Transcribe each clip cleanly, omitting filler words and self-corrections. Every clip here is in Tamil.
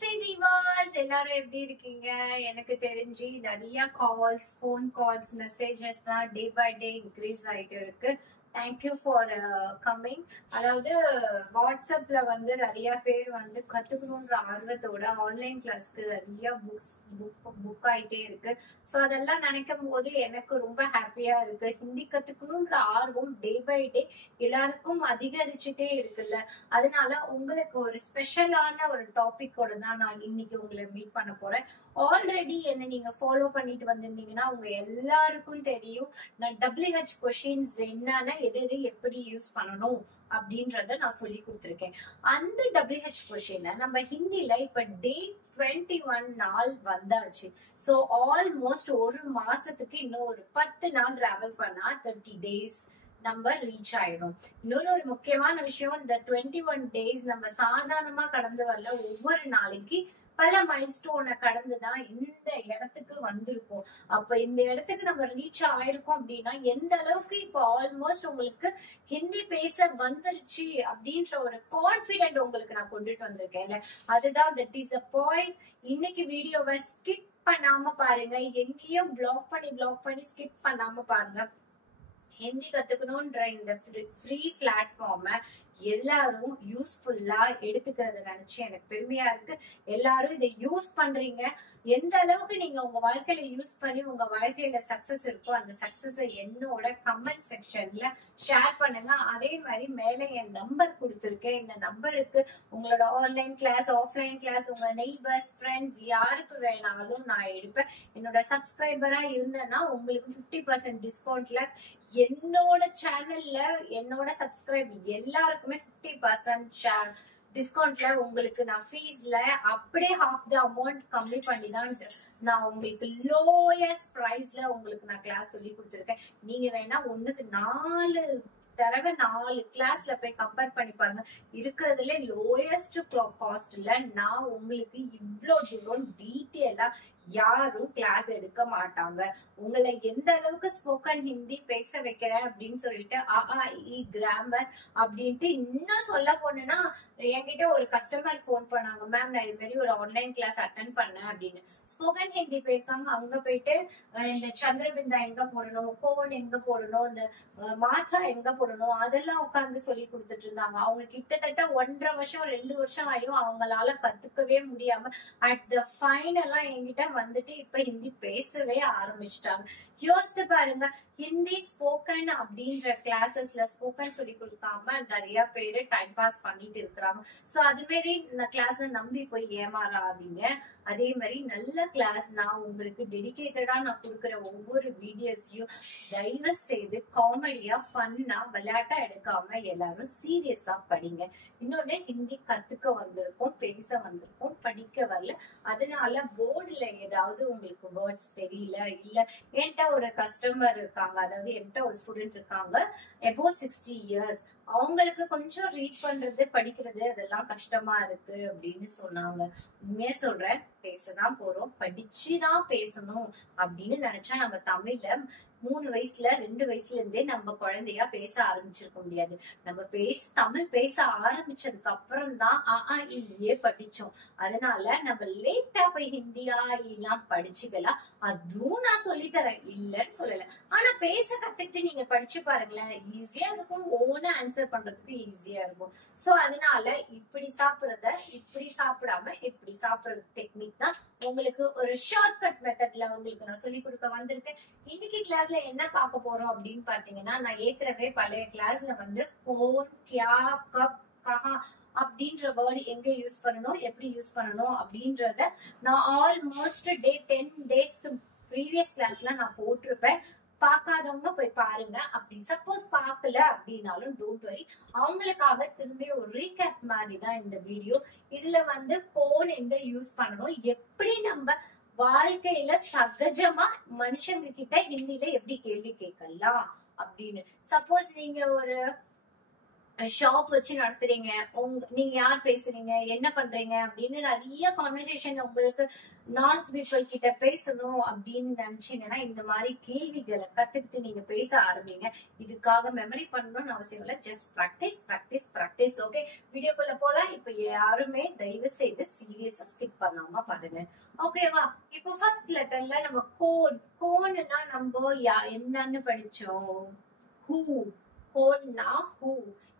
Namaste viewers, எல்லாரும் எப்படி இருக்கீங்க? எனக்கு தெரிஞ்சு நிறைய கால்ஸ், ஃபோன் கால்ஸ், மெசேஜஸ் தான் டே பை டே இன்க்ரீஸ் ஆயிட்டு இருக்கு. Thank you for coming. அதாவது வாட்ஸ்அப்ல வந்து நிறைய பேர் வந்து கத்துக்கணுன்ற ஆர்வத்தோட ஆன்லைன் கிளாஸ்க்கு நிறைய புக் ஆயிட்டே இருக்கு. ஸோ அதெல்லாம் நினைக்கும் போது எனக்கு ரொம்ப ஹாப்பியா இருக்கு. ஹிந்தி கத்துக்கணுன்ற ஆர்வம் டே பை டே எல்லாருக்கும் அதிகரிச்சுட்டே இருக்குல்ல. அதனால உங்களுக்கு ஒரு ஸ்பெஷலான ஒரு டாபிக்கோட தான் நான் இன்னைக்கு உங்களை மீட் பண்ண போறேன். ஆல்ரெடி என்ன நீங்க ஃபாலோ பண்ணிட்டு வந்திருந்தீங்கன்னா உங்க எல்லாருக்கும் தெரியும் நான் WH கொஸ்டின்ஸ் என்னன்னா எது எப்படி யூஸ் பண்ணணும் அப்படின்றத நான் சொல்லி கொடுத்துருக்கேன். அந்த WH கொஸ்டினை நம்ம ஹிந்தில இப்ப டே 21 நாள் வந்தாச்சு. சோ ஆல்மோஸ்ட் ஒரு மாசத்துக்கு இன்னும் ஒரு 10 நாள் டிராவல் பண்ணா 30 days நம்ம ரீச் ஆயிடும். இன்னொரு ஒரு முக்கியமான விஷயம், இந்த 21 days நம்ம சாதாரணமா கடந்து வரல. ஒவ்வொரு நாளைக்கு பல மைல்ஸ்டோனை கடந்துதான் இந்த இடத்துக்கு வந்திருக்கோம். அப்ப இந்த இடத்துக்கு நம்ம ரீச் ஆயிருக்கோம் அப்படின்னா எந்த அளவுக்கு இப்ப ஆல்மோஸ்ட் உங்களுக்கு ஹிந்தி பேச வந்துருச்சு அப்படின்ற ஒரு கான்பிடென்ட் உங்களுக்கு நான் கொண்டுட்டு வந்திருக்கேன்ல, அதுதான் தட் இஸ் அ பாயிண்ட். இன்னைக்கு வீடியோவை ஸ்கிப் பண்ணாம பாருங்க. எங்கேயும் பிளாக் பண்ணி ஸ்கிப் பண்ணாம பாருங்க. ஹிந்தி கத்துக்கணும்ன்ற இந்த ஃப்ரீ பிளாட்ஃபார்மை எல்லாரும் யூஸ்ஃபுல்லா எடுத்துக்கிறத நினைச்சு எனக்கு பெருமையா இருக்கு. எல்லாரும் இதை யூஸ் பண்றீங்க. எந்த அளவுக்கு நீங்க உங்க வாழ்க்கையில யூஸ் பண்ணி உங்க வாழ்க்கையில சக்சஸ் இருக்கோ அந்த சக்சஸ் என்னோட கமெண்ட் செக்ஷன்ல ஷேர் பண்ணுங்க. அதே மாதிரி மேல என் நம்பர் கொடுத்துருக்கேன். இந்த நம்பருக்கு உங்களோட ஆன்லைன் கிளாஸ், ஆஃப்லைன் கிளாஸ், உங்க நெய்பர்ஸ், ஃப்ரெண்ட்ஸ் யாருக்கு வேணாலும் நான் எடுப்பேன். என்னோட சப்ஸ்கிரைபரா இருந்தேன்னா உங்களுக்கு 50% டிஸ்கவுண்ட்ல என்னோட சேனல்ல என்னோட சப்ஸ்கிரைப் எல்லாருக்குமே 50% டிஸ்கவுண்ட்ல உங்களுக்கு நான் ஃபீஸ்ல அப்படியே half the amount கம்மி பண்ணி தான் நான் உங்களுக்கு லோயஸ்ட் பிரைஸ்ல உங்களுக்கு நான் கிளாஸ் சொல்லி கொடுத்துருக்கேன். நீங்க வேணா ஒண்ணுக்கு 4 தடவை 4 கிளாஸ்ல போய் கம்பேர் பண்ணி பாருங்க. இருக்கிறதுல லோயஸ்ட் காஸ்ட்ல நான் உங்களுக்கு இவ்வளவு தூரம் டீட்டெயிலா யாரும் கிளாஸ் எடுக்க மாட்டாங்க. உங்களை எந்த அளவுக்கு ஸ்போக்கன் ஹிந்தி பேச வைக்கிறேன் அப்படின்னு சொல்லிட்டு கிராமர் அப்படின்ட்டு இன்னும் சொல்ல போனா என்கிட்ட ஒரு கஸ்டமர் போன் பண்ணாங்க, மேம் நான் இது மாதிரி ஒரு ஆன்லைன் கிளாஸ் அட்டென்ட் பண்ணேன் அப்படின்னு. ஸ்போக்கன் ஹிந்தி போயிருக்காங்க. அங்க போயிட்டு இந்த சந்திரபிந்தா எங்க போடணும், கோன் எங்க போடணும், இந்த மாத்ரா எங்க போடணும் அதெல்லாம் உட்கார்ந்து சொல்லி கொடுத்துட்டு இருந்தாங்க. அவங்க கிட்டத்தட்ட 1.5 வருஷம் 2 வருஷம் ஆயும் அவங்களால கத்துக்கவே முடியாம அட் த ஃபைனலா என்கிட்ட வந்துட்டு இப்ப ஹிந்தி பேசவே ஆரம்பிச்சுட்டாங்க. யோசித்து பாருங்க, ஹிந்தி ஸ்போக்கன் அப்படின்ற கிளாஸஸ்ல ஸ்போக்கன் சொல்லி கொடுக்காம நிறைய பேரு டைம் பாஸ் பண்ணிட்டு இருக்கிறாங்க. சோ அது மாதிரி கிளாஸ் நம்பி போய் ஏமாறாதீங்க. அதே மாதிரி நல்ல கிளாஸ் நான் உங்களுக்கு டெடிகேட்டடா நான் கொடுக்குற ஒவ்வொரு வீடியோஸையும் தயவு செய்து காமெடியா ஃபன்னா விளையாட்டா எடுக்காம எல்லாரும் சீரியஸா படிங்க. இன்னொன்னு ஹிந்தி கத்துக்க வந்திருக்கோம், பேச வந்திருக்கோம், படிக்க வரல. அதனால போர்டுல ஏதாவது உங்களுக்கு வேர்ட்ஸ் தெரியல, இல்ல என்கிட்ட ஒரு கஸ்டமர் இருக்காங்க, அதாவது என்கிட்ட ஒரு ஸ்டூடெண்ட் இருக்காங்க above 60 years, அவங்களுக்கு கொஞ்சம் ரீட் பண்றது படிக்கிறது அதெல்லாம் கஷ்டமா இருக்கு அப்படின்னு சொன்னாங்க. உண்மையா சொல்றேன், பேசதான் போறோம், படிச்சுதான் பேசணும் அப்படின்னு நினைச்சா நம்ம தமிழ்ல 3 வயசுல 2 வயசுல இருந்தே நம்ம குழந்தையா பேச ஆரம்பிச்சிருக்க முடியாது. நம்ம தமிழ் பேச ஆரம்பிச்சதுக்கு அப்புறம் தான் இந்தியே படிச்சோம். அதனால நம்ம லேட்டா போய் ஹிந்தியா எல்லாம் படிச்சுக்கலாம். அதுவும் நான் சொல்லித்தரேன், இல்லன்னு சொல்லல. ஆனா பேச கத்துக்கிட்டு நீங்க படிச்சு பாருங்களேன், ஈஸியா இருக்கும். ஓனா ஆன்சர் பண்றதுக்கு ஈஸியா இருக்கும். சோ அதனால இப்படி சாப்பிடுறத இப்படி சாப்பிடாம இப்படி சாப்பிடுறது டெக்னிக் தான் உங்களுக்கு ஒரு ஷார்ட்கட் மெத்தட்ல உங்களுக்கு நான் சொல்லி கொடுக்க வந்திருக்கேன். இன்னைக்கு கிளாஸ்ல என்ன பார்க்க போறோம் அப்படின்னு பாத்தீங்கன்னா, நான் ஏற்கனவே பழைய கிளாஸ்ல வந்து கோன், கியா, கப், கஹா அப்படின்ற வேர்டு எங்க யூஸ் பண்ணணும், எப்படி யூஸ் பண்ணணும் அப்படின்றத நான் ஆல்மோஸ்ட் டே 10 டேஸ்க்கு ப்ரீவியஸ் கிளாஸ்ல நான் போட்டிருப்பேன். பார்க்காதவங்க போய் பாருங்க. அப்படி சப்போஸ் பார்க்கல அப்படின்னாலும் டோன்ட் வரி, அவங்களுக்காக திரும்பி ஒரு ரீகேப் மாதிரி தான் இந்த வீடியோ. இதுல வந்து கோன் எங்க யூஸ் பண்ணணும், எப்படி நம்ம வாழ்க்கையில சகஜமா மனுஷங்க கிட்ட ஹிந்தில எப்படி கேள்வி கேட்கலாம் அப்படின்னு. சப்போஸ் நீங்க ஒரு ஷாப் வச்சு நடத்துறீங்க, நீங்க யார் பேசுறீங்க, என்ன பண்றீங்க அப்படின்னு நிறைய கான்வர்சேஷன் உங்களுக்கு நார்த் பீப்புள் கிட்ட பேசணும் அப்படின்னு நினைச்சீங்கன்னா இந்த மாதிரி கேள்விகளை கத்துக்கிட்டு நீங்க பேச ஆரம்பிங்க. இதுக்காக மெமரி பண்ணணும்னு அவசியம் இல்ல, just practice practice practice. Okay, வீடியோக்குள்ள போலாம். இப்ப யாருமே தயவு செய்து சீரியஸா ஸ்கிப் பண்ணாம பாருங்க. ஓகேவா? இப்போ ஃபர்ஸ்ட் லெட்டர்ல நம்ம கோன்னா நம்ம என்னன்னு படிச்சோம்? ஹூ. கோன்னா ஹூ.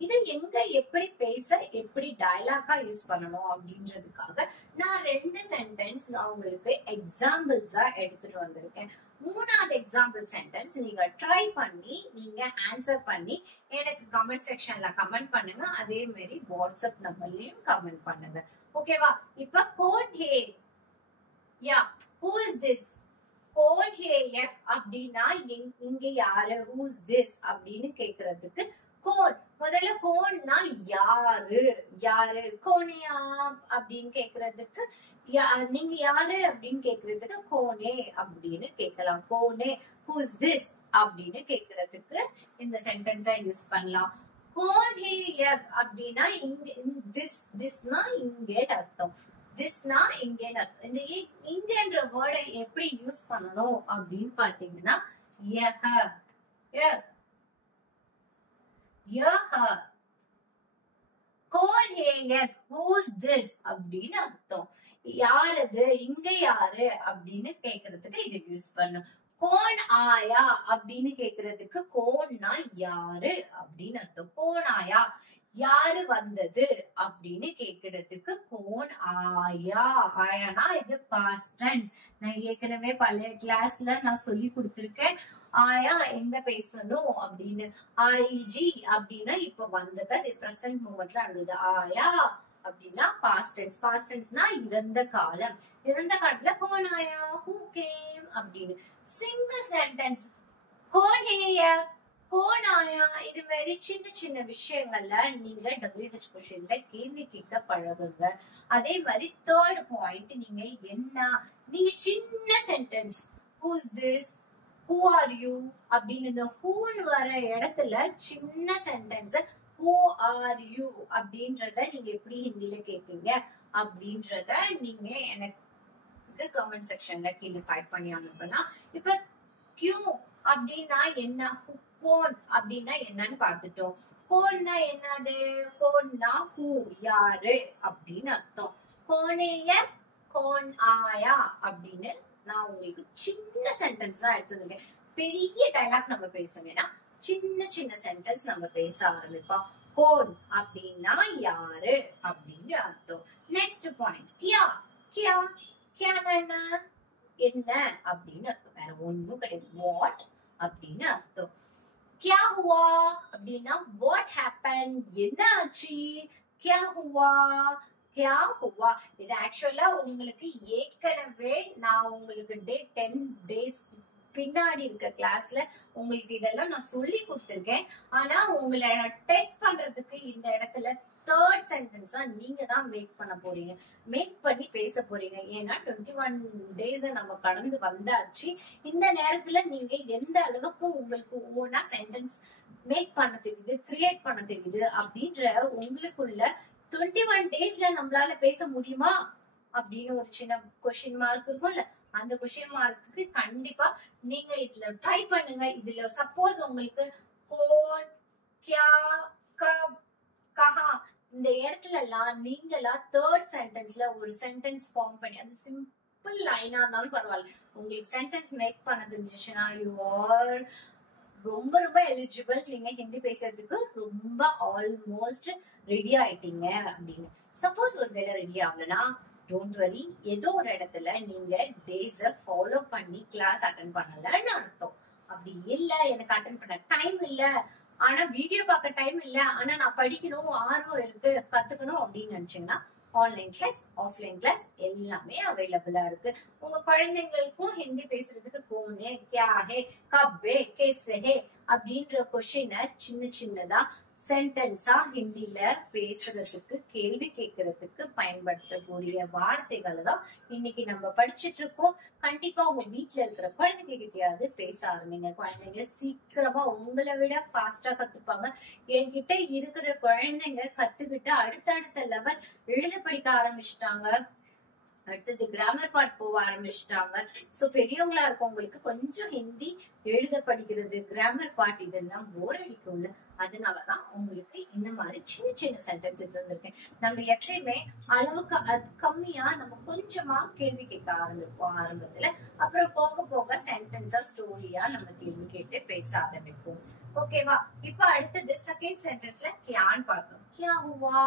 இதை எங்க எப்படி பேச, எப்படி டயலாக்கா யூஸ் பண்ணணும் அப்படின்றதுக்காக நான் 2 சென்டென்ஸ் நான் உங்களுக்கு எக்ஸாம்பிள்ஸா எடுத்துட்டு வந்திருக்கேன். 3வது எக்ஸாம்பிள் சென்டென்ஸ் நீங்க ட்ரை பண்ணி நீங்க ஆன்சர் பண்ணி எனக்கு கமெண்ட் செக்ஷன்ல கமெண்ட் பண்ணுங்க. அதே மாதிரி வாட்ஸ்அப் நம்பர்லயும் கமெண்ட் பண்ணுங்க. ஓகேவா? இப்ப கோன் ஹே யா ஹூ இஸ் திஸ்? கோன் ஹே அப்படின்னா இங்க யாரு, ஹூஸ் திஸ் அப்படின்னு கேக்குறதுக்கு கோன். முதல்ல கோன்னா யாரு, யாரு கோனியா அப்படின்னு கேக்குறதுக்கு நீங்க யாரு அப்படின்னு கேக்குறதுக்கு கோனே அப்படின்னு கேட்கலாம். கோனே. ஹூஸ் திஸ் அப்படின்னு கேக்குறதுக்கு இந்த சென்டென்ஸா யூஸ் பண்ணலாம். கோன் ஹே அப்படின்னா இங்க திஸ்னா இங்கே அர்த்தம். திஸ்னா இங்கேன்னு அர்த்தம். இந்த இங்கன்ற வேர்டை எப்படி யூஸ் பண்ணணும் அப்படின்னு பாத்தீங்கன்னா அப்படின்னு அர்த்தம். யாரது, இங்க யாரு அப்படின்னு கேக்குறதுக்கு இது யூஸ் பண்ணும். கோன் ஆயா அப்படின்னு கேக்குறதுக்கு கோன்னா யாரு அப்படின்னு அர்த்தம். கோன் ஆயா யாரு வந்தது அப்படின்னு கேக்குறதுக்கு கோன் ஆயா. ஆயானா இது பாஸ்ட் டென்ஸ். நான் ஏற்கனவே பழைய கிளாஸ்ல நான் சொல்லி கொடுத்திருக்கேன் ஆயா எங்க பேசணும் அப்படின்னு. ஐஜி அப்படின்னா இப்ப வந்தது, அது பிரசன்ட் மூமெண்ட்ல நடந்தது. ஆயா அப்படின்னா பாஸ்ட் டென்ஸ். பாஸ்ட் டென்ஸ்னா இறந்த காலம். இறந்த காலத்துல கோன் ஆயா, ஹூ கேம் அப்படின்னு. சிங்கிள் சென்டென்ஸ் கோன் ஹேயா, கோன் ஆயா, இது மாதிரி சின்ன சின்ன விஷயங்கள்ல நீங்க WH கொஸ்டின்ல கேள்வி கேட்க பழகுங்க. அதே மாதிரி தேர்ட் பாயிண்ட், நீங்க என்ன, நீங்க சின்ன sentence who's this, who are you அப்படின்னு இந்த ஹூன்னு வர இடத்துல சின்ன சென்டென்ஸ் ஹூ ஆர் யூ அப்படின்றத நீங்க எப்படி ஹிந்தில கேட்பீங்க அப்படின்றத நீங்க எனக்கு கமெண்ட் செக்ஷன்ல கீழே டைப் பண்ணி அனுப்பலாம். இப்ப கியூ அப்படின்னா என்ன, கோன் அப்படின்னா என்னன்னு பாத்துட்டோம். கோன்னா என்னது, கோன்னா ஹூ யாரு அப்படின்னு அர்த்தம். கோனேய கோன் ஆயா அப்படின்னு நான் உங்களுக்கு சின்ன சென்டென்ஸ் தான் எடுத்துருக்கேன். பெரிய டைலாக் நம்ம பேச வேணாம், சின்ன சின்ன சென்டென்ஸ் நம்ம பேச ஆரம்பிப்போம். கோன் அப்படின்னா யாரு அப்படின்னு அர்த்தம். நெக்ஸ்ட் பாயிண்ட் கியா. கியா கியானா என்ன அப்படின்னு அர்த்தம். வேற ஒண்ணும் கிடையாது. வாட் அப்படின்னு அர்த்தம். கியா ஹுவா அப்படின்னா வாட் ஹேப்பன், என்ன ஆச்சு. கியா ஹுவா கியா ஹுவா. இது ஆக்சுவலா உங்களுக்கு ஏற்கனவே நான் உங்களுக்கு 10 days பின்னாடி இருக்க கிளாஸ்ல உங்களுக்கு இதெல்லாம் நான் சொல்லி கொடுத்திருக்கேன். ஆனா உங்களை டெஸ்ட் பண்றதுக்கு இந்த இடத்துல தேர்ட் சென்டென்ஸா நீங்க தான் மேக் பண்ண போறீங்க, மேக் பண்ணி பேச போறீங்க. ஏன்னா 21 days நம்ம கடந்து வந்தாச்சு. இந்த நேரத்துல நீங்க எந்த அளவுக்கு உங்களுக்கு ஓனா சென்டென்ஸ் மேக் பண்ண தெரியுது, கிரியேட் பண்ண தெரியுது அப்படின்ற உங்களுக்குள்ள 21 daysல நம்மளால பேச முடியுமா அப்படின்னு ஒரு சின்ன கொஸ்டின் மார்க் இருக்கும்ல, அந்த கொஸ்டின் மார்க்கு கண்டிப்பா நீங்க இதுல ட்ரை பண்ணுங்க. இதுல சப்போஸ் உங்களுக்கு கோன், கியா, கப், கஹா இந்த இடத்துல எல்லாம் நீங்களா தேர்ட் சென்டென்ஸ்ல ஒரு சென்டென்ஸ் ஃபார்ம் பண்ணி, அது சிம்பிள் லைனா இருந்தாலும் பரவாயில்ல, உங்களுக்கு சென்டென்ஸ் மேக் பண்ண தெரிஞ்சிச்சுன்னா யூ ஆர் ரொம்ப ரொம்ப எலிஜிபிள். நீங்க ஹிந்தி பேசுறதுக்கு ரொம்ப ஆல்மோஸ்ட் ரெடி ஆயிட்டீங்க அப்படின்னு. சப்போஸ் ஒரு வேலை ரெடி ஆகலன்னா டோன்ட் வரி, ஏதோ ஒரு இடத்துல நீங்க டேஸ ஃபாலோ பண்ணி கிளாஸ் அட்டென்ட் பண்ணலன்னு அர்த்தம். அப்படி இல்ல எனக்கு அட்டென்ட் பண்ண டைம் இல்ல, ஆனா வீடியோ பார்க்க டைம் இல்ல, ஆனா நான் படிக்கணும் ஆர்வம் இருக்கு கத்துக்கணும் அப்படின்னு நினைச்சீங்கன்னா ஆன்லைன் கிளாஸ், ஆஃப்லைன் கிளாஸ் எல்லாமே அவைலபிளா இருக்கு. உங்க குழந்தைங்களுக்கும் ஹிந்தி பேசுறதுக்கு கோனே, கியா ஹே, கப் ஹே, கேஸ் ஹே அப்படின்ற கொஸ்டினை சின்ன சின்னதா சென்டென்ஸா ஹிந்தில பேசுறதுக்கு கேள்வி கேட்கறதுக்கு பயன்படுத்தக்கூடிய வார்த்தைகளை தான் இன்னைக்கு நம்ம படிச்சுட்டு இருக்கோம். கண்டிப்பா உங்க வீட்டுல இருக்கிற குழந்தைங்க கிட்டயாவது பேச ஆரம்பிங்க. குழந்தைங்க சீக்கிரமா உங்களை விட ஃபாஸ்டா கத்துப்பாங்க. என்கிட்ட இருக்கிற குழந்தைங்க கத்துக்கிட்டு அடுத்தடுத்த லெவல் எழுத படிக்க ஆரம்பிச்சுட்டாங்க. அடுத்தது கிராமர் பார்ட் போக ஆரம்பிச்சுட்டாங்க. சோ பெரியவங்களா இருக்கவங்களுக்கு கொஞ்சம் ஹிந்தி எழுத படிக்கிறது, கிராமர் பார்ட் இதெல்லாம் போர் அடிக்கும்ல. அதனாலதான் உங்களுக்கு இந்த மாதிரி சின்ன சின்ன சென்டென்ஸ் இருந்திருக்கேன். நம்ம எப்பயுமே அளவுக்கு கம்மியா நம்ம கொஞ்சமா கேள்வி கேட்க ஆரம்பிப்போம் ஆரம்பத்துல. அப்புறம் போக போக சென்டென்ஸா ஸ்டோரியா நம்ம கேள்வி கேட்டு பேச ஆரம்பிப்போம். ஓகேவா? இப்ப அடுத்தது செகண்ட் சென்டென்ஸ்ல கியான்னு பார்த்தோம். கியா ஹுவா?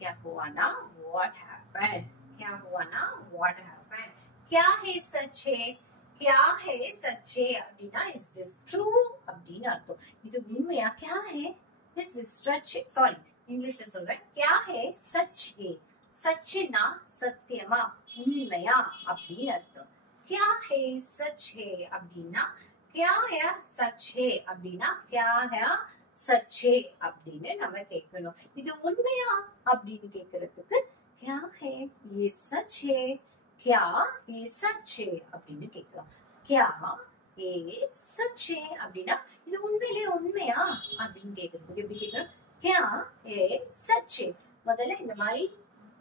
கியா ஹுவானா வாட் ஹேப்பன்? क्या हुआ ना what happened? क्या है सच है? क्या है सच है அப்படினா is this true அப்படினு அர்த்தம். இது உண்மையா? क्या है is this सच? சாரி இங்கிலீஷ்ல சொல்றேன். क्या है सच है? சச்னா சத்தியமா, உண்மையா அப்படினு அர்த்தம். क्या है सच है அப்படினா क्या है सच है அப்படினா क्या है सच है அப்படின்னு நம்ம கேட்கணும். இது உண்மையா அப்படின்னு கேட்கறதுக்கு क्या है ये सच है? क्या ये सच है அப்படின்னு கேட்கலாம். क्या ये सच है அப்படின்னா இது உண்மையிலேயே உண்மையா அப்படின்னு கேட்கறதுக்கு எப்படி கேட்கணும்? क्या ये सच है. முதல்ல இந்த மாதிரி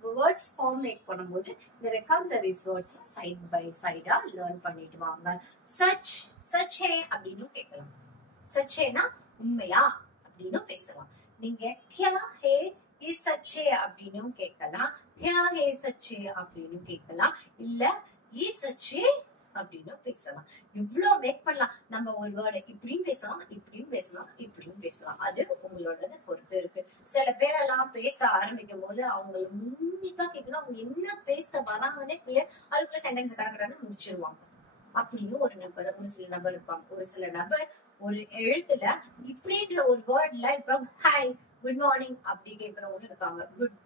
வேர்ட்ஸ் ஃபார்முலேட் பண்ணும்போது இந்த ரெக்கார்டரிஸ் வேர்ட்ஸ் சைட் பை சைடா லேர்ன் பண்ணிட்டு வாங்க. சச் சச் ஹே அப்படின்னு கேட்கலாம். சச் ஹேனா உண்மையா அப்படின்னு பேசலாம். நீங்க क्या है ये सच है அப்படின்னு கேட்கலாம். क्या है सच है அப்படின்னு கேட்கலாம். இல்ல ये सच है அப்படின்னு பேசலாம். இவ்வளவு மேக் பண்ணலாம். நம்ம ஒரு வேர்டை இப்படியும் பேசலாம், இப்படியும் பேசலாம், இப்படியும் பேசலாம். அது உங்களோட பொறுத்து இருக்கு. சில பேரெல்லாம் பேச ஆரம்பிக்கும் போது அவங்களை உன்னிப்பா கேட்கணும். அவங்க என்ன பேச வராங்கன்னே புரிய அதுக்குள்ள சென்டென்ஸ் கடற்கடான்னு முடிச்சிருவாங்க. அப்படியும் ஒரு சில நபர் இருப்பாங்க. ஒரு சில நபர் ஒரு எழுத்துல இப்படின்ற ஒரு வேர்ட்ல இப்ப ஹாய் குட் மார்னிங் அப்படி கேட்கறவங்களும் இருக்காங்க. குட்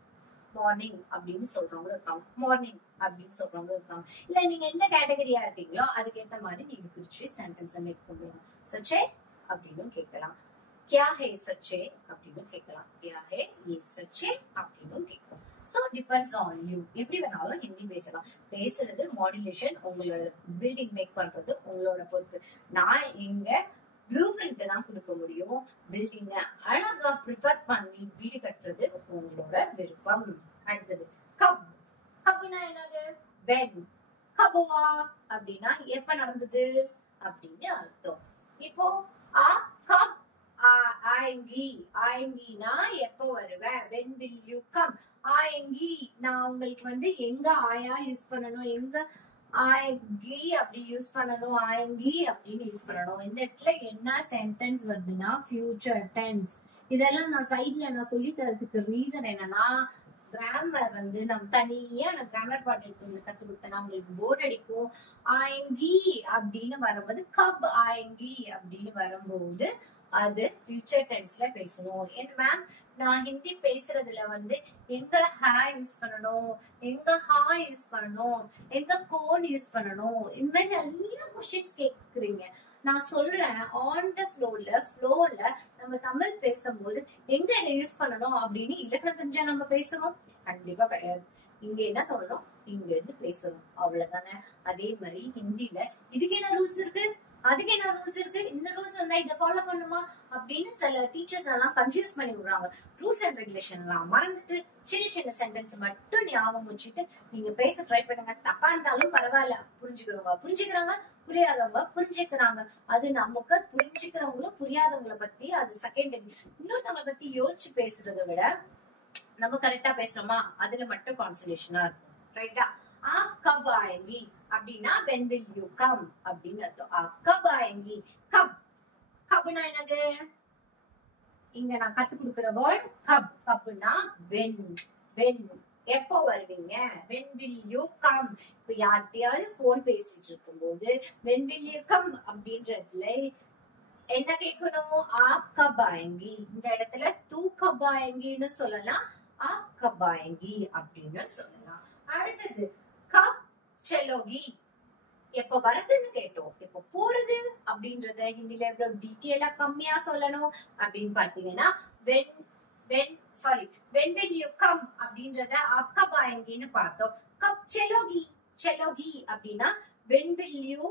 மார்னிங் அப்படின்னு சொல்றவங்களும் இருக்காங்க. மார்னிங் அப்படின்னு சொல்றவங்களும் இருக்காங்க. இல்ல நீங்க எந்த கேட்டகரியா இருக்கீங்களோ அதுக்கேற்ற மாதிரி நீங்க பிரிச்சு சென்டென்ஸ் மேக் பண்ணுவீங்க. சச்சே அப்படின்னு கேட்கலாம். क्या है सच्चे அப்படின்னு கேட்கலாம். क्या है ये सच्चे அப்படின்னு கேட்கலாம். So depends on you. எப்படி வேணாலும் ஹிந்தி பேசலாம். பேசுறது மாடுலேஷன், உங்களோட பில்டிங் மேக் பண்றது உங்களோட பொறுப்பு. நான் இங்க ப்ளூ பிரிண்ட் தான் கொடுக்க முடியும். பில்டிங்க அழகா ப்ரிப்பேர் பண்ணி வீடு கட்டுறது உங்களோட விருப்பம். அடுத்தது கப். கப்னா என்னது? வென். கபுவா அப்படின்னா எப்ப நடந்தது அப்படின்னு அர்த்தம். இப்போ கப் ஆயங்கி. ஆயங்கினா எப்போ வருவேன்? when will you come? ஆயங்கி நான் உங்களுக்கு எங்க ஆயா யூஸ் பண்ணணும், எங்க ஆயங்கி அப்படி யூஸ் பண்ணணும், ஆயங்கி அப்படின்னு யூஸ் பண்ணணும். இந்த இடத்துல என்ன சென்டென்ஸ் வருதுன்னா ஃபியூச்சர் டென்ஸ். இதெல்லாம் நான் சைட்ல நான் சொல்லி தரதுக்கு ரீசன் என்னன்னா, கிராமர் நம்ம தனியா நான் கிராமர் பாட்டு எடுத்து கத்து கொடுத்தேன்னா உங்களுக்கு போர் அடிக்கும். ஆயங்கி அப்படின்னு வரும்போது கப் ஆயங்கி அப்படின்னு வரும்போது அது ஃபியூச்சர் டென்ஸ்ல பேசணும். ஏன் மேம் நான் ஹிந்தி பேசுறதுல எங்க ஹே யூஸ் பண்ணணும், எங்க ஹா யூஸ் பண்ணணும், எங்க கோன் யூஸ் பண்ணணும், இந்த மாதிரி நிறைய கொஸ்டின்ஸ் கேக்குறீங்க. நான் சொல்றேன் ஆன் த ஃப்ளோர்ல நம்ம தமிழ் பேசும்போது எங்க இதை யூஸ் பண்ணணும் அப்படின்னு இலக்கணம் தெரிஞ்சா நம்ம பேசுறோம்? கண்டிப்பா கிடையாது. இங்க என்ன தோணுதோ இங்க இருந்து பேசணும், அவ்வளவுதானே. அதே மாதிரி ஹிந்தில இதுக்கு என்ன ரூல்ஸ் இருக்கு, அதுக்கு என்ன ரூல்ஸ் இருக்கு, இந்த ரூல்ஸ் இதை ஃபாலோ பண்ணுமா அப்படின்னு சில டீச்சர்ஸ் எல்லாம் கன்ஃபியூஸ் பண்ணி விடுறாங்க. ரூல்ஸ் அண்ட் ரெகுலேஷன் எல்லாம் மறந்துட்டு சின்ன சின்ன சென்டென்ஸ் மட்டும் ஞாபகம் வச்சுட்டு நீங்க பேச ட்ரை பண்ணுங்க. தப்பா இருந்தாலும் பரவாயில்ல, புரிஞ்சுக்கிறவங்க புரிஞ்சுக்கிறாங்க, புரியாதவங்க புரிஞ்சுக்கிறாங்க. அது நமக்கு புரிஞ்சுக்கிறவங்களும் புரியாதவங்களை பத்தி அது செகண்டரி. இன்னொருத்தவங்களை பத்தி யோசிச்சு பேசுறதை விட நம்ம கரெக்டா பேசுறோமா அதுல மட்டும் கான்சன்ட்ரேஷனா இருக்கும். ரைட்டா? आप कब आएंगी அப்படின்னா when will you come அப்படின்னு அர்த்தம். आप कब आएंगी. கப். கப்னா என்னது? இங்க நான் கத்து கொடுக்கிற வேர்ட் கப். கப்னா when. when எப்போ வருவீங்க? when will you come. இப்ப யார்கிட்டயாவது போன் பேசிட்டு இருக்கும்போது when will you come அப்படின்றதுல என்ன கேட்கணும்? आप कब आएंगी. இந்த இடத்துல तू कब आएंगीன்னு சொல்லலாம், आप कब आएंगी அப்படின்னு சொல்லலாம். அடுத்தது கப் செலோகி. எப்ப வருதுன்னு கேட்டோம். எப்ப போறது அப்படின்றத ஹிந்தில எவ்வளவு டீட்டெயிலா கம்மியா சொல்லணும் அப்படின்னு பாத்தீங்கன்னா when when sorry when will you come அப்படின்றத आप कब आएंगेன்னு பார்த்தோம். कब चलोगी चलोगी அப்படின்னா when will you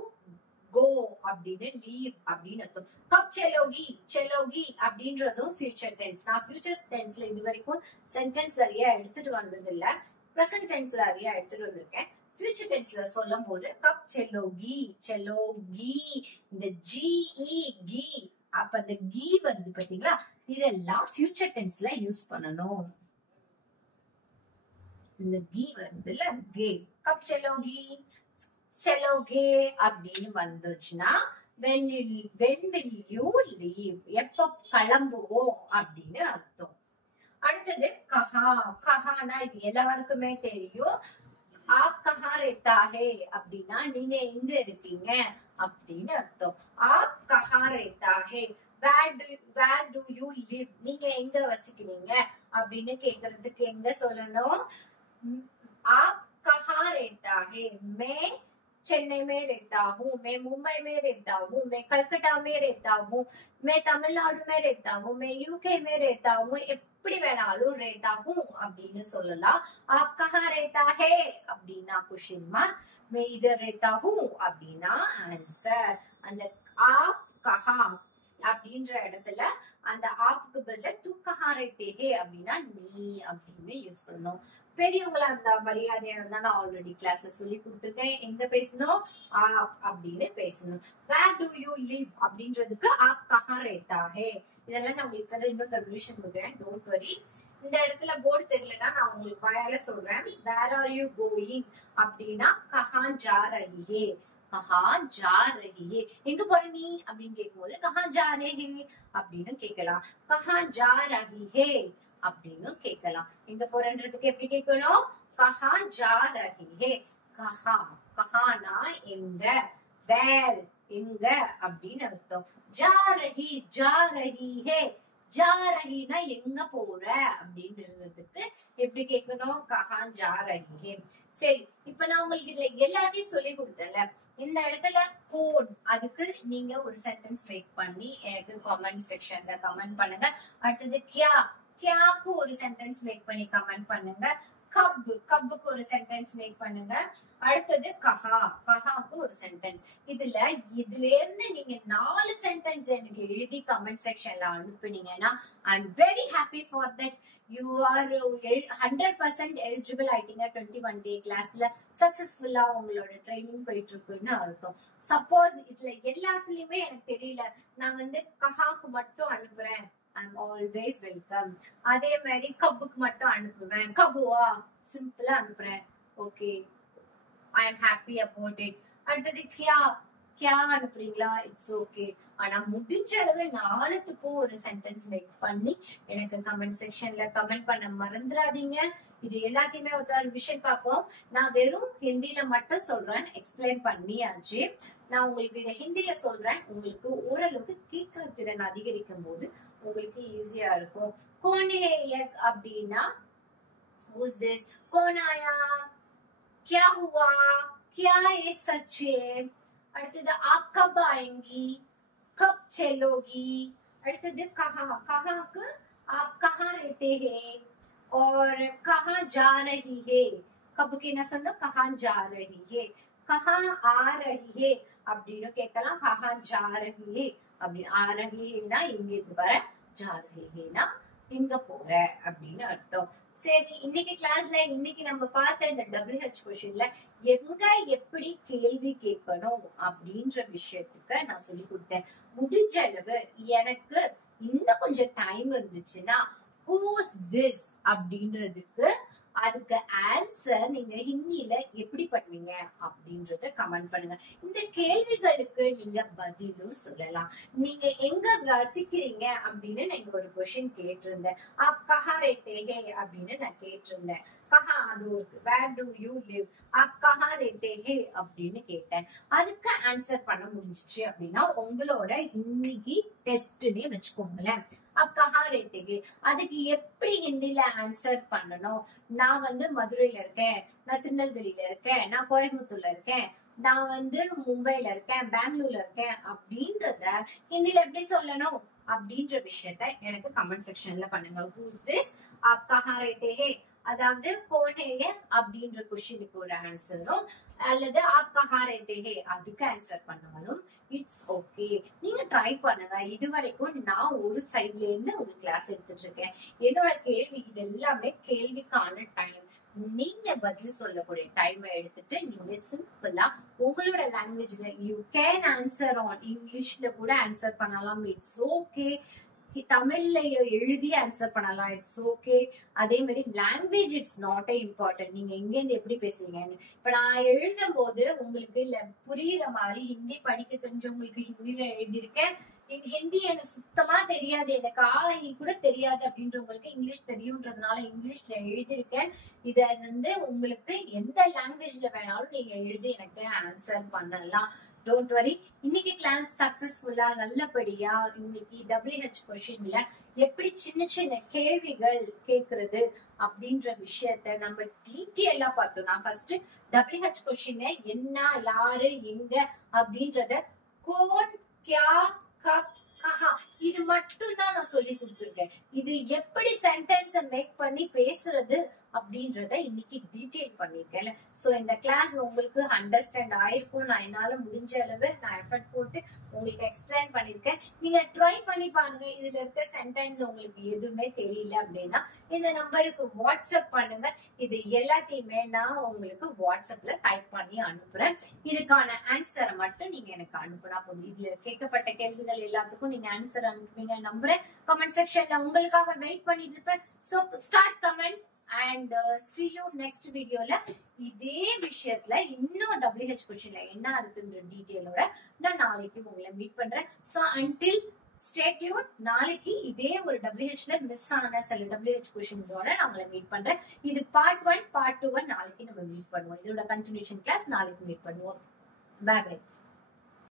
go அப்படின்னு leave அப்படின்னு அர்த்தம். कब चलोगी चलोगी அப்படின்றதும் future tense. நான் future tenseல இது வரைக்கும் sentence சரியா எடுத்துட்டு வந்தது இல்ல, present tenseல சரியா எடுத்துட்டு வந்திருக்கேன். future tenseல சொல்லும் போது कब चलोगी चलोगी இந்த g e g அப்ப அந்த கீ வருது பாத்தீங்களா, இதெல்லாம் ஃபியூச்சர் டென்ஸ்ல யூஸ் பண்ணணும். இந்த கீ வருதுல கே, கப் செலோகி செலோகே அப்படின்னு வந்துச்சுன்னா when will you leave, எப்ப கிளம்புவோம் அப்படின்னு அர்த்தம். அடுத்தது கஹா, கஹானா இது எல்லாருக்குமே தெரியும். आप कहाँ रहता है அப்படின்னா நீங்க எங்க இருக்கீங்க அப்படின்னு அர்த்தம். आप कहाँ रहता है, where do you live, நீங்க எங்க வசிக்கிறீங்க அப்படின்னு கேக்குறதுக்கு எங்க சொல்லணும், आप कहाँ रहता है, मैं चेन्नई में रहता हूँ, मैं मुंबई में रहता हूँ, मैं कलकत्ता में रहता हूँ, मैं तमिलनाडु में रहता हूँ, मैं यूके में रहता हूँ, எப்படி வேணாலும் रहता हूँ அப்படின்னு சொல்லலாம். आप कहाँ रहता है அப்படின்னா क्वेश्चन मार्क, मैं इधर रहता हूँ அப்படின்னா ஆன்சர். அந்த आप कहाँ அப்படின்ற இடத்துல அந்த ஆப்புக்கு பதிலா तू कहाँ रहते है அப்படின்னா நீ அப்படின்னு யூஸ் பண்ணணும். பெரியவங்களா இருந்தா மரியாதையா இருந்தா நான் ஆல்ரெடி கிளாஸ்ல சொல்லி கொடுத்துருக்கேன். எங்க பேசணும், आप அப்படின்னு பேசணும். where do you live அப்படின்றதுக்கு आप कहाँ रहता है, இதெல்லாம் நான் உங்களுக்கு இன்னும் ரிவிஷன் கொடுக்குறேன், டோன்ட் வரி. இந்த இடத்துல போர்டு தெரியலன்னா நான் உங்களுக்கு வாயால சொல்றேன். வேர் ஆர் யூ கோயிங் அப்படின்னா கஹா ஜா ரஹி ஹே, கஹா ஜா ரஹி ஹே, எங்க போற நீ அப்படின்னு கேட்கும்போது கஹா ஜா ரஹே அப்படின்னு கேட்கலாம். கஹா ஜா ரஹி ஹே அப்படின்னு கேட்கலாம். எங்க போறன்றதுக்கு எப்படி கேட்கணும், கஹா ஜா ரஹி ஹே. கஹா, கஹானா எங்க, வேர் எங்க அப்படின்னு அர்த்தம். ஜா ரஹி, ஜா ரஹி ஹே, ஜா ரஹினா எங்க போற அப்படின்றதுக்கு எப்படி கேட்கணும், கஹான் ஜா ரஹி ஹே. சரி, இப்ப நான் உங்களுக்கு இதுல எல்லாத்தையும் சொல்லி கொடுத்தல. இந்த இடத்துல கோன், அதுக்கு நீங்க ஒரு சென்டென்ஸ் மேக் பண்ணி எனக்கு கமெண்ட் செக்ஷன்ல கமெண்ட் பண்ணுங்க. அடுத்தது கியா, கியாக்கு ஒரு சென்டென்ஸ் மேக் பண்ணி கமெண்ட் பண்ணுங்க. கப், கப்புக்கு ஒரு சென்டென்ஸ் மேக் பண்ணுங்க. அடுத்தது கஹா, கஹாக்கு ஒரு சென்டென்ஸ். இதுல இருந்து நீங்க 4 சென்டென்ஸ் எனக்கு எழுதி கமெண்ட் செக்ஷன்ல அனுப்புனீங்கன்னா I am very happy for that. You are 100% eligible ஆயிட்டீங்க. 21 டே கிளாஸ்ல சக்சஸ்ஃபுல்லா உங்களோட ட்ரைனிங் போயிட்டு இருக்குன்னு அர்த்தம். சப்போஸ் இதுல எல்லாத்துலயுமே எனக்கு தெரியல, நான் வந்து கஹாக்கு மட்டும் அனுப்புறேன், I'm always welcome. அதே மாதிரி கப்புக்கு மட்டும் அனுப்புவேன், கபுவா சிம்பிளா அனுப்புறேன், okay, I am happy about it. அடுத்தது கியா, கியா அனுப்புறீங்களா, இட்ஸ் ஓகே. ஆனா முடிஞ்ச அளவு 4த்துக்கும் ஒரு சென்டென்ஸ் மேக் பண்ணி எனக்கு கமெண்ட் செக்ஷன்ல கமெண்ட் பண்ண மறந்துடாதீங்க. இது எல்லாத்தையுமே ஒரு விஷயம் பார்ப்போம். நான் வெறும் ஹிந்தில மட்டும் சொல்றேன், எக்ஸ்பிளைன் பண்ணியாச்சு. நான் உங்களுக்கு இதை ஹிந்தில சொல்றேன், உங்களுக்கு ஓரளவுக்கு கேட்கிற திறன் அதிகரிக்கும் போது உங்களுக்கு ஈஸியா இருக்கும். கோனே அப்படின்னா who's this, கோனாயா, क्या हुआ, क्या ये सच है. அடுத்தது आप कब आएंगी, कब चलोगी. அடுத்தது कहाँ, कहाँக்கு आप कहाँ रहते हैं और कहाँ जा रही है. कब के என்ன சொன்னோம், कहाँ जा रही है. कहाँ आ रही है அப்படின்னு கேட்கலாம். कहाँ जा रही है அப்படி, आ रही है எங்க இருந்து வர, जा रही है எங்க போற அப்படின்னு அர்த்தம். சரி, இன்னைக்கு கிளாஸ்ல இன்னைக்கு நம்ம பார்த்த இந்த WH கொஸ்டின்ல எங்க எப்படி கேள்வி கேட்கணும் அப்படின்ற விஷயத்துக்கு நான் சொல்லி கொடுத்தேன். முடிஞ்ச அளவு எனக்கு இன்னும் கொஞ்சம் டைம் இருந்துச்சுன்னா who's this அப்படின்றதுக்கு அதுக்கு ஆன்சர் நீங்க ஹிந்தில எப்படி பண்ணுவீங்க அப்படின்றத கமெண்ட் பண்ணுங்க. இந்த கேள்விகளுக்கு நீங்க பதிலும் சொல்லலாம். நீங்க எங்க வசிக்கிறீங்க அப்படின்னு நீங்க ஒரு क्वेश्चन கேட்டிருந்தேன். आप कहाँ रहते हैं அப்படின்னு நான் கேட்டிருந்தேன். கஹா, அது ஒரு வேர் டு யூ லிவ், आप कहाँ रहते हैं அப்படின்னு கேட்டேன். அதுக்கு ஆன்சர் பண்ண முடிஞ்சிச்சு அப்படின்னா உங்களோட இன்னைக்கு டெஸ்ட்னே வச்சுக்கோங்களேன். आप कहाँ रहते हैं அதுக்கு எப்படி ஹிந்தில ஆன்சர் பண்ணணும். நான் வந்து மதுரையில இருக்கேன், நான் திருநெல்வேலியில இருக்கேன், நான் கோயம்புத்தூர்ல இருக்கேன், நான் வந்து மும்பைல இருக்கேன், பெங்களூர்ல இருக்கேன் அப்படின்றத ஹிந்தில எப்படி சொல்லணும். அப்படின்ற விஷயத்த எனக்கு கமெண்ட் செக்ஷன்ல பண்ணுங்க. ஹூஸ் திஸ், ஆப் கஹா ரஹதே ஹே, அதாவது கோனேயே அப்படின்ற கொஸ்டினுக்கு ஒரு ஆன்சரும் அல்லது ஆப் கஹா ரஹதே ஹே அதுக்கு ஆன்சர் பண்ணாலும் இட்ஸ் ஓகே. நீங்க ட்ரை பண்ணுங்க. இது வரைக்கும் நான் ஒரு சைட்ல இருந்து ஒரு கிளாஸ் எடுத்துட்டு இருக்கேன். என்னோட கேள்வி இது எல்லாமே கேள்விக்கான டைம். நீங்க பதில் சொல்லக்கூடிய டைம் எடுத்துட்டு நீங்க சிம்பிளா உங்களோட லாங்குவேஜ்ல யூ கேன் ஆன்சர் ஆன் இங்கிலீஷ்ல கூட ஆன்சர் பண்ணலாம், இட்ஸ் ஓகே. தமிழ்ல எழுதி ஆன்சர் பண்ணலாம், இட்ஸ் ஓகே. அதே மாதிரி லாங்குவேஜ் இட்ஸ் நாட் இம்பார்ட்டன்ட். நீங்க எங்க இருந்து எப்படி பேசுறீங்கன்னு. இப்ப நான் எழுதும் போது உங்களுக்கு இல்ல புரியுற மாதிரி ஹிந்தி படிக்க தெரிஞ்சவங்களுக்கு ஹிந்தில எழுதியிருக்கேன். ஹிந்தி எனக்கு சுத்தமா தெரியாது, எனக்கு ஆகி கூட தெரியாது அப்படின்றவங்களுக்கு இங்கிலீஷ் தெரியும்ன்றதுனால இங்கிலீஷ்ல எழுதியிருக்கேன். இத உங்களுக்கு எந்த லாங்குவேஜ்ல வேணாலும் நீங்க எழுதி எனக்கு ஆன்சர் பண்ணலாம். Don't worry. இன்னைக்கு கிளாஸ் சக்சஸ்ஃபுல்லா நல்லபடியா இன்னைக்கு WH கொஸ்டின்ல எப்படி சின்ன சின்ன கேள்விகள் கேக்குறது அப்படின்ற விஷயத்த நம்ம டீட்டெயிலா பார்த்தோம். நான் ஃபர்ஸ்ட் WH கொஸ்டின் என்ன, யாரு, எங்க அப்படின்றத கோன், கியா, கப், கஹா இது மட்டும் தான் நான் சொல்லி கொடுத்திருக்கேன். இது எப்படி சென்டென்ஸ மேக் பண்ணி பேசுறது அப்படின்றத இன்னைக்கு டீடைல் பண்ணிருக்கேன். சோ இந்த கிளாஸ் உங்களுக்கு அண்டர்ஸ்டாண்ட் ஆயிருக்கும். நான் என்னால முடிஞ்ச அளவு நான் எஃபர்ட் போட்டு உங்களுக்கு எக்ஸ்பிளைன் பண்ணிருக்கேன். நீங்க ட்ரை பண்ணி பாருங்க. இதுல இருக்க சென்டென்ஸ் உங்களுக்கு எதுவுமே தெரியல அப்படின்னா இந்த நம்பருக்கு வாட்ஸ்அப் பண்ணுங்க. இது எல்லாத்தையுமே நான் உங்களுக்கு வாட்ஸ்அப்ல டைப் பண்ணி அனுப்புறேன். இதுக்கான ஆன்சரை மட்டும் நீங்க எனக்கு அனுப்புனா போதும். இதுல கேட்கப்பட்ட கேள்விகள் எல்லாத்துக்கும் நீங்க ஆன்சர் அனுப்புவீங்க நம்புறேன். கமெண்ட் செக்ஷன்ல உங்களுக்காக வெயிட் பண்ணிட்டு இருப்பேன். So start comment and see you next videoல இதே விஷயத்துல இன்னும் WH கொஸ்டின்ல என்ன இருக்குன்ற டீடைலோட நான் நாளைக்கு உங்களை மீட் பண்றேன். So until stay tuned. நாளைக்கு இதே ஒரு WHல மிஸ் ஆன சில WH கொஸ்டின்ஸோட நான் உங்களை மீட் பண்றேன். இது பார்ட் 1 பார்ட் 2 நாளைக்கு நம்ம மீட் பண்ணுவோம். இதோட கண்டினியூஷன் கிளாஸ் நாளைக்கு மீட் பண்ணுவோம். Bye by.